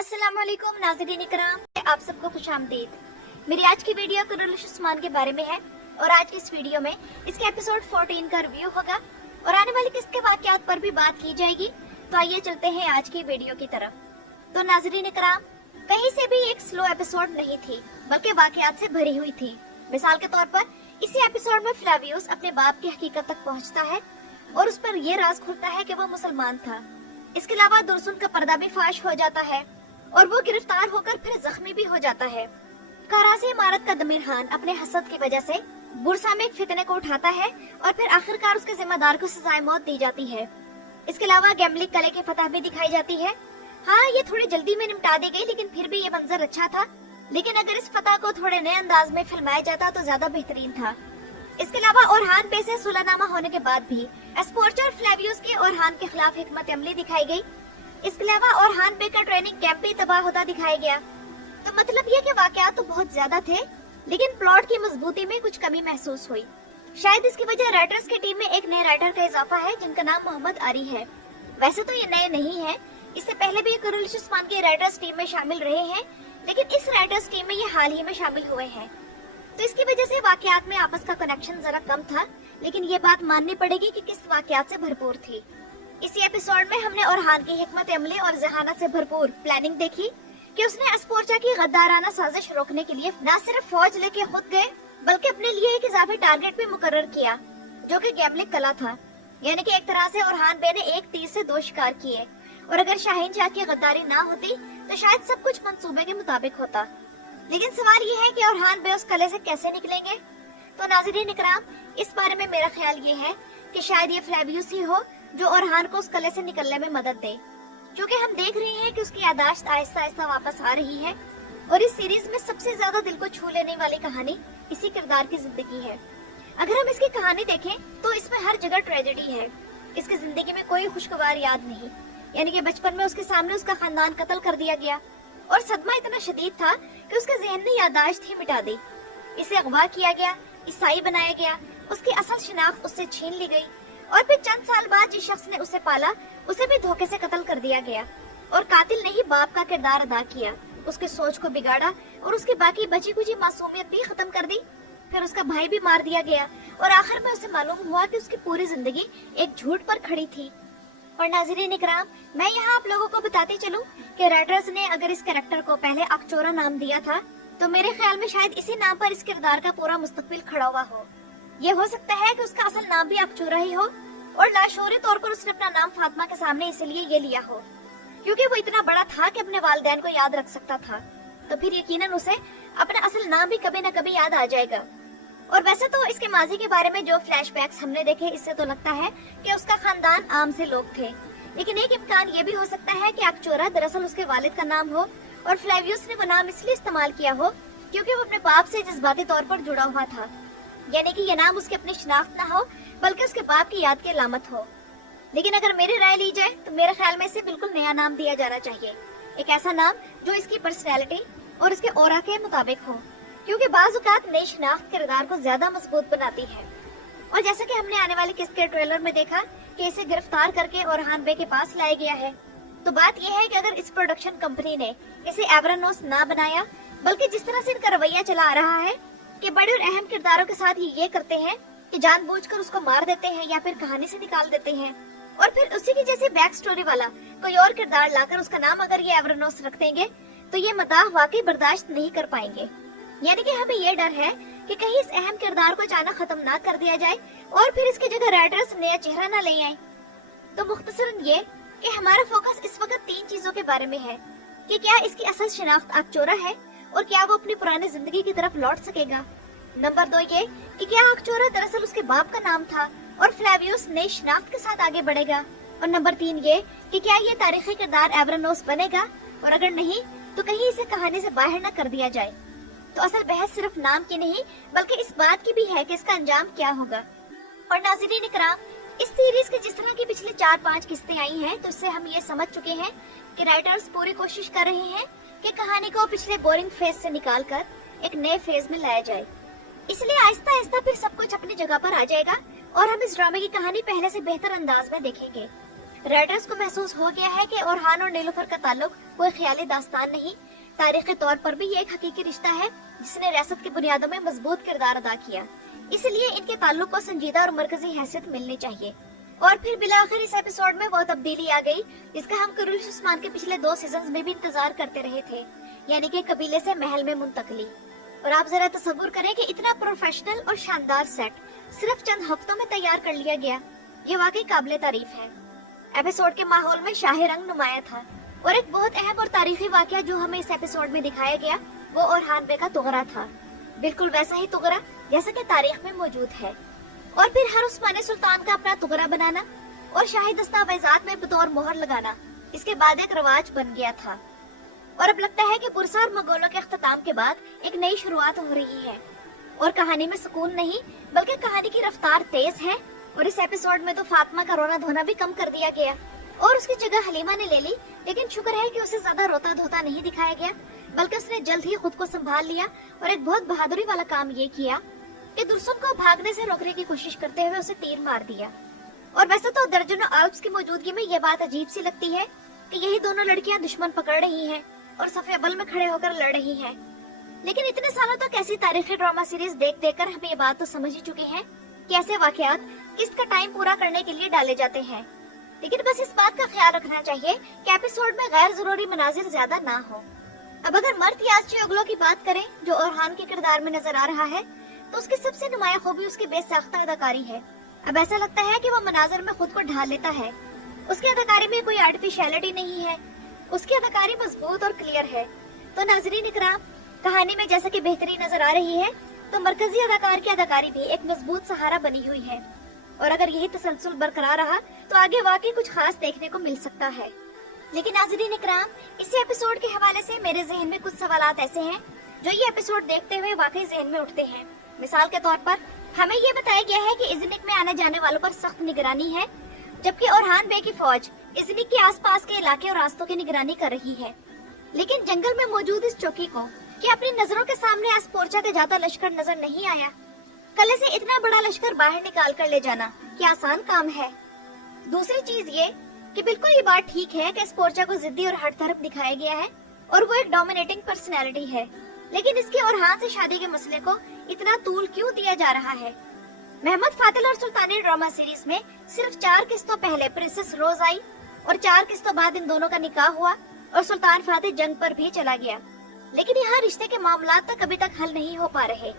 अस्सलाम वालेकुम नाज़रीन इकराम, आप सबको खुशामदीद। मेरी आज की वीडियो कुर्रश उस्मान के बारे में है और आज की इस वीडियो में इसके एपिसोड 14 का रिव्यू होगा और आने वाले किस्से वाक़यात पर भी बात की जाएगी। तो आइए चलते हैं आज की वीडियो की तरफ। तो नाज़रीन इकराम, कहीं से भी एक स्लो एपिसोड नहीं थी बल्कि वाक़यात से भरी हुई थी। मिसाल के तौर पर इसी एपिसोड में फ्लेवियस अपने बाप की हकीकत तक पहुँचता है और उस पर यह राज खुलता है कि वो मुसलमान था। इसके अलावा दुर्सुन का पर्दा भी फाश हो जाता है और वो गिरफ्तार होकर फिर जख्मी भी हो जाता है। कराची इमारत का दमीर खान अपने हसद की वजह से बुरसा में एक फितने को उठाता है और फिर आखिरकार उसके जिम्मेदार को सजाए मौत दी जाती है। इसके अलावा गैम्बलिक कले की फतह भी दिखाई जाती है। हाँ, ये थोड़ी जल्दी में निपटा दी गई, लेकिन फिर भी ये मंजर अच्छा था। लेकिन अगर इस फतह को थोड़े नए अंदाज में फिल्माया जाता तो ज्यादा बेहतरीन था। इसके अलावा ओरहान बे से सुलहनामा होने के बाद भी एस्पोर्चा और फ्लेवियस की ओरहान के खिलाफ हिकमत अमली दिखाई गई। इसके अलावा ओरहान बे का ट्रेनिंग कैंप भी तबाह होता दिखाया गया। तो मतलब ये कि वाकयात तो बहुत ज्यादा थे, लेकिन प्लॉट की मजबूती में कुछ कमी महसूस हुई। शायद इसकी वजह राइटर्स की टीम में एक नए राइटर का इजाफा है जिनका नाम मोहम्मद आरी है। वैसे तो ये नए नहीं है, इससे पहले भी कुर्रश उस्मान की राइटर्स टीम में शामिल रहे हैं, लेकिन इस राइटर्स टीम में ये हाल ही में शामिल हुए हैं। तो इसकी वजह से वाकयात में आपस का कनेक्शन जरा कम था, लेकिन ये बात माननी पड़ेगी कि किस वाकयात से भरपूर थी। इसी एपिसोड में हमने ओरहान की हिकमत अमली और जहानत से भरपूर प्लानिंग देखी कि उसने एस्पोर्चा की गद्दाराना साजिश रोकने के लिए न सिर्फ फौज लेके खुद गए बल्कि अपने लिए एक इजाफी टारगेट भी मुकर्रर किया, जो कि गैम्बलिक कला था। यानी कि एक तरह से ओरहान बे ने एक तीर से दो शिकार किए, और अगर शाहीन शाह की गद्दारी ना होती तो शायद सब कुछ मंसूबे के मुताबिक होता। लेकिन सवाल ये है कि ओरहान बे उस कले से कैसे निकलेंगे। तो नाज़रीन इकराम, इस बारे में मेरा ख्याल ये है कि शायद ये फ्लेवियस ही हो जो ओरहान को उस कले से निकलने में मदद दे, क्योंकि हम देख रहे हैं कि उसकी यादाश्त आहिस्ता आहिस्ता वापस आ रही है और इस सीरीज में सबसे ज्यादा दिल को छू लेने वाली कहानी इसी किरदार की जिंदगी है। अगर हम इसकी कहानी देखें तो इसमें हर जगह ट्रेजेडी है। इसकी जिंदगी में कोई खुशगवार याद नहीं, यानी कि बचपन में उसके सामने उसका खानदान कत्ल कर दिया गया और सदमा इतना शदीद था कि उसके जहन ने यादाश्त ही मिटा दी। इसे अगवा किया गया, ईसाई बनाया गया, उसकी असल शिनाख्त उससे छीन ली गई और फिर चंद साल बाद जिस शख्स ने उसे पाला उसे भी धोखे से कत्ल कर दिया गया और कातिल ने ही बाप का किरदार अदा किया, उसके सोच को बिगाड़ा और उसकी बाकी बची कुची मासूमियत भी खत्म कर दी। फिर उसका भाई भी मार दिया गया और आखिर में उसे मालूम हुआ कि उसकी पूरी जिंदगी एक झूठ पर खड़ी थी। और नाज़रीन इकराम, मैं यहाँ आप लोगों को बताती चलूं कि राइटर्स ने अगर इस कैरेक्टर को पहले अकचोरा नाम दिया था तो मेरे ख्याल में शायद इसी नाम पर इस किरदार का पूरा मुस्तकबिल खड़ा हुआ हो। ये हो सकता है कि उसका असल नाम भी अकचोरा ही हो और लाशोरी तौर पर उसने अपना नाम फातिमा के सामने इसलिए ये लिया हो क्योंकि वो इतना बड़ा था कि अपने वालिदैन को याद रख सकता था। तो फिर यकीनन उसे अपना असल नाम भी कभी न कभी याद आ जाएगा। और वैसे तो इसके माजी के बारे में जो फ्लैशबैक्स हमने देखे, इससे तो लगता है कि उसका खानदान आम से लोग थे, लेकिन एक इम्कान ये भी हो सकता है कि अकचोरा दरअसल उसके वालिद का नाम हो और फ्लेवियस ने वो नाम इसलिए इस्तेमाल किया हो क्योंकि वो अपने बाप से जज्बाती तौर पर जुड़ा हुआ था। यानी कि ये नाम उसकी अपनी शिनाख्त ना हो बल्कि उसके बाप की याद की अलामत हो। लेकिन अगर मेरी राय ली जाए तो मेरे ख्याल में इसे बिल्कुल नया नाम दिया जाना चाहिए, एक ऐसा नाम जो इसकी पर्सनैलिटी और इसके ऑरा के मुताबिक हो, क्योंकि बाज़ औक़ात नई शिनाख्त किरदार को ज्यादा मजबूत बनाती है। और जैसा कि हमने आने वाले किस्से के ट्रेलर में देखा कि इसे गिरफ्तार करके ओरहान बे के पास लाया गया है, तो बात यह है कि अगर इस प्रोडक्शन कंपनी ने इसे एवरानोस ना बनाया बल्कि जिस तरह से इनका रवैया चला आ रहा है कि बड़े और अहम किरदारों के साथ ये करते हैं कि जानबूझकर उसको मार देते हैं या फिर कहानी से निकाल देते हैं और फिर उसी की जैसी बैक स्टोरी वाला कोई और किरदार लाकर उसका नाम अगर ये एवरानोस रख देंगे तो ये मदाह वाकई बर्दाश्त नहीं कर पाएंगे। यानी कि हमें ये डर है कि कहीं इस अहम किरदार को अचानक खत्म ना कर दिया जाए और फिर इसकी जगह राइटर्स नया चेहरा ना ले आए। तो मुख्तसरन ये कि हमारा फोकस इस वक्त तीन चीजों के बारे में है कि क्या इसकी असल शिनाख्त अकचोरा है और क्या वो अपनी पुरानी जिंदगी की तरफ लौट सकेगा। नंबर 2 ये कि क्या अकचोरा दरअसल उसके बाप का नाम था और फ्लेवियस नई शिनाख्त के साथ आगे बढ़ेगा। और नंबर 3 ये कि क्या ये तारीखी किरदार एवरानोस बनेगा और अगर नहीं तो कहीं इसे कहानी से बाहर न कर दिया जाए। तो असल बहस सिर्फ नाम की नहीं बल्कि इस बात की भी है कि इसका अंजाम क्या होगा। और नाज़रीन इकराम, इस सीरीज के जिस तरह की पिछले 4-5 किस्तें आई हैं तो इससे हम ये समझ चुके हैं कि राइटर्स पूरी कोशिश कर रहे हैं कि कहानी को पिछले बोरिंग फेज से निकालकर एक नए फेज में लाया जाए। इसलिए आहिस्ता आहिस्ता फिर सब कुछ अपनी जगह पर आ जाएगा और हम इस ड्रामे की कहानी पहले से बेहतर अंदाज में देखेंगे। राइटर्स को महसूस हो गया है कि ओरहान और नीलोफर का ताल्लुक कोई ख्याली दास्तान नहीं, तारीखी तौर पर भी ये एक हकीकी रिश्ता है जिसने रियासत की बुनियादों में मजबूत किरदार अदा किया। इसलिए इनके ताल्लुक को संजीदा और मरकजी हैसियत मिलनी चाहिए। और फिर बिलाखिर इस एपिसोड में वो तब्दीली आ गई जिसका हम कुरुलिश उस्मान के पिछले 2 सीजन में भी इंतजार करते रहे थे, यानी कि कबीले से महल में मुंतकली। और आप जरा तसव्वुर करें कि इतना प्रोफेशनल और शानदार सेट सिर्फ चंद हफ्तों में तैयार कर लिया गया, ये वाकई काबिले तारीफ है। एपिसोड के माहौल में शाही रंग नुमाया था और एक बहुत अहम और तारीखी वाकया जो हमें इस एपिसोड में दिखाया गया वो ओरहान बे का तुगरा था, बिल्कुल वैसा ही तुगरा जैसा कि तारीख में मौजूद है। और फिर हर उस्मानी सुल्तान का अपना तुगरा बनाना और शाही दस्तावेजात में बतौर मोहर लगाना इसके बाद एक रवाज बन गया था। और अब लगता है कि पुरसा और मंगोलों के अख्ताम के बाद एक नई शुरुआत हो रही है और कहानी में सुकून नहीं बल्कि कहानी की रफ्तार तेज है। और इस एपिसोड में तो फातिमा का रोना धोना भी कम कर दिया गया और उसकी जगह हलीमा ने ले ली, लेकिन शुक्र है कि उसे ज्यादा रोता धोता नहीं दिखाया गया, बल्कि उसने जल्द ही खुद को संभाल लिया और एक बहुत बहादुरी वाला काम ये किया कि दुर्सुम को भागने से रोकने की कोशिश करते हुए उसे तीर मार दिया। और वैसे तो दर्जनों आल्प्स की मौजूदगी में ये बात अजीब सी लगती है कि यही दोनों लड़कियां दुश्मन पकड़ रही हैं और सफ़े अव्वल में खड़े होकर लड़ रही हैं, लेकिन इतने सालों तक ऐसी तारीखी ड्रामा सीरीज देख देख कर हम ये बात तो समझ ही चुके हैं कि ऐसे वाकयात किस्त का टाइम पूरा करने के लिए डाले जाते हैं। लेकिन बस इस बात का ख्याल रखना चाहिए कि एपिसोड में गैर जरूरी मनाजिर ज्यादा ना हो। अब अगर मर्द याज़ ओगलो की बात करें जो ओरहान के किरदार में नजर आ रहा है, तो उसकी सबसे नुमाया खूबी उसकी बेसाख्ता अदाकारी है। अब ऐसा लगता है कि वो मनाजिर में खुद को ढाल लेता है। उसकी अदाकारी में कोई आर्टिफिशियलिटी नहीं है, उसकी अदाकारी मजबूत और क्लियर है। तो नाज़रीन इकराम, कहानी में जैसा कि बेहतरी नजर आ रही है तो मरकजी अदाकार की अदाकारी भी एक मजबूत सहारा बनी हुई है। और अगर यही तसलसल बरकरार रहा तो आगे वाकई कुछ खास देखने को मिल सकता है। लेकिन नाज़रीन इकराम, इस एपिसोड के हवाले से मेरे जहन में कुछ सवालात ऐसे हैं जो ये एपिसोड देखते हुए वाकई जहन में उठते हैं। मिसाल के तौर पर हमें ये बताया गया है कि इज़निक में आने जाने वालों पर सख्त निगरानी है, जबकि ओरहान बे की फौज इज़निक के आसपास के इलाके और रास्तों की निगरानी कर रही है। लेकिन जंगल में मौजूद इस चौकी को क्या अपनी नजरों के सामने एस्पोर्चा का जाता लश्कर नजर नहीं आया? कले से इतना बड़ा लश्कर बाहर निकाल कर ले जाना क्या आसान काम है? दूसरी चीज ये कि बिल्कुल ये बात ठीक है कि एस्पोर्चा को जिद्दी और हर तरफ दिखाया गया है और वो एक डोमिनेटिंग पर्सनैलिटी है, लेकिन इसके ओरहान से शादी के मसले को इतना तूल क्यों दिया जा रहा है? महमद फातिल और सुल्तानी ड्रामा सीरीज में सिर्फ 4 किस्तों पहले प्रिंसेस रोज आई और 4 किस्तों बाद इन दोनों का निकाह हुआ और सुल्तान फातिह जंग पर भी चला गया, लेकिन यहाँ रिश्ते के मामलात तक अभी तक हल नहीं हो पा रहे।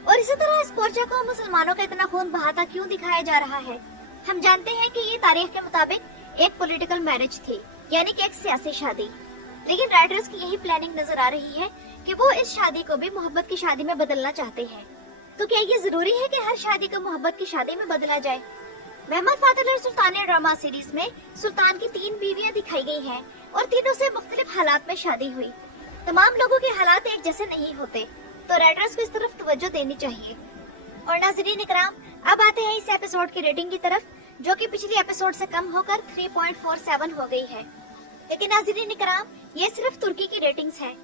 और इसी तरह एस्पोर्चा को मुसलमानों का इतना खून बहाता क्यों दिखाया जा रहा है? हम जानते हैं कि ये तारीख के मुताबिक एक पॉलिटिकल मैरिज थी, यानी कि एक सियासी शादी, लेकिन राइटर्स की यही प्लानिंग नजर आ रही है कि वो इस शादी को भी मोहब्बत की शादी में बदलना चाहते हैं। तो क्या ये जरूरी है कि हर शादी को मोहब्बत की शादी में बदला जाए? महमद फातिल और सुल्तानी ड्रामा सीरीज में सुल्तान की 3 बीवियां दिखाई गई हैं और तीनों से मुख्तलिफ हालात में शादी हुई। तमाम लोगों के हालात एक जैसे नहीं होते, तो राइटर्स को इस तरफ तवज्जो देनी चाहिए। और नाज़रीन इकराम, अब आते हैं इस एपिसोड की रेटिंग की तरफ, जो कि पिछली एपिसोड से कम होकर 3.47 हो गई है। लेकिन नाज़रीन इकराम, ये सिर्फ तुर्की की रेटिंग्स हैं।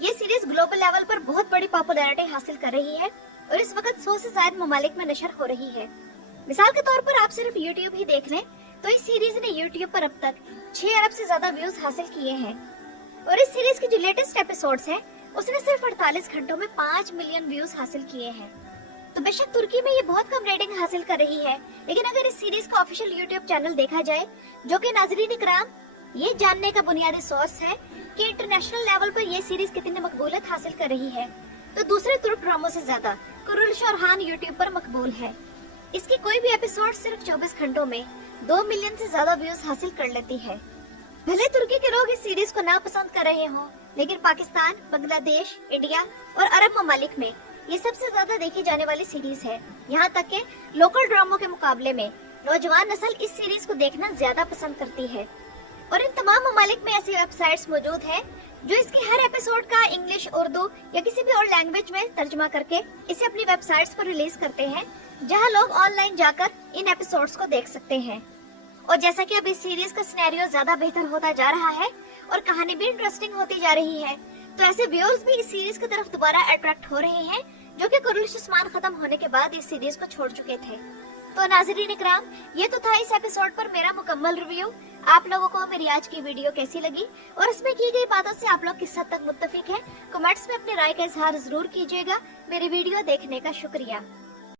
ये सीरीज ग्लोबल लेवल पर बहुत बड़ी पॉपुलैरिटी हासिल कर रही है और इस वक्त 100 से ज्यादा ममालिक में नशर हो रही है। मिसाल के तौर पर आप सिर्फ यूट्यूब ही देख लें तो इस सीरीज ने यूट्यूब पर अब तक 6 अरब से ज्यादा व्यूज हासिल किए हैं। और इस सीरीज की जो लेटेस्ट एपिसोड्स हैं, उसने सिर्फ 48 घंटों में 5 मिलियन व्यूज हासिल किए हैं। तो बेशक तुर्की में ये बहुत कम रेटिंग हासिल कर रही है, लेकिन अगर इस सीरीज का ऑफिशियल यूट्यूब चैनल देखा जाए, जो कि नाज़रीन इकराम ये जानने का बुनियादी सोर्स है कि इंटरनेशनल लेवल पर ये सीरीज कितनी मकबूलियत हासिल कर रही है, तो दूसरे तुर्क ड्रामों से ज्यादा कुरुलिश ओरहान यूट्यूब पर मकबूल है। इसकी कोई भी एपिसोड सिर्फ 24 घंटों में 2 मिलियन से ज्यादा व्यूज हासिल कर लेती है। भले तुर्की के लोग इस सीरीज को नापसंद कर रहे हों, लेकिन पाकिस्तान, बांग्लादेश, इंडिया और अरब ममालिक में ये सबसे ज्यादा देखी जाने वाली सीरीज है। यहाँ तक के लोकल ड्रामों के मुकाबले में नौजवान नस्ल इस सीरीज को देखना ज्यादा पसंद करती है। और इन तमाम ममालिक में ऐसी वेबसाइट्स मौजूद हैं जो इसके हर एपिसोड का इंग्लिश, उर्दू या किसी भी और लैंग्वेज में तर्जुमा करके इसे अपनी वेबसाइट्स पर रिलीज करते हैं, जहां लोग ऑनलाइन जाकर इन एपिसोड्स को देख सकते हैं। और जैसा कि अब इस सीरीज का सिनेरियो ज्यादा बेहतर होता जा रहा है और कहानी भी इंटरेस्टिंग होती जा रही है, तो ऐसे व्यूअर्स भी इस सीरीज की तरफ दोबारा अट्रैक्ट हो रहे हैं जो कि कुरुलिश उस्मान खत्म होने के बाद इस सीरीज को छोड़ चुके थे। तो नाज़रीन इकराम, ये तो था इस एपिसोड पर मेरा मुकम्मल रिव्यू। आप लोगों को मेरी आज की वीडियो कैसी लगी और इसमें की गई बातों से आप लोग किस हद तक मुत्तफिक हैं? कमेंट्स में अपनी राय का इजहार जरूर कीजिएगा। मेरी वीडियो देखने का शुक्रिया।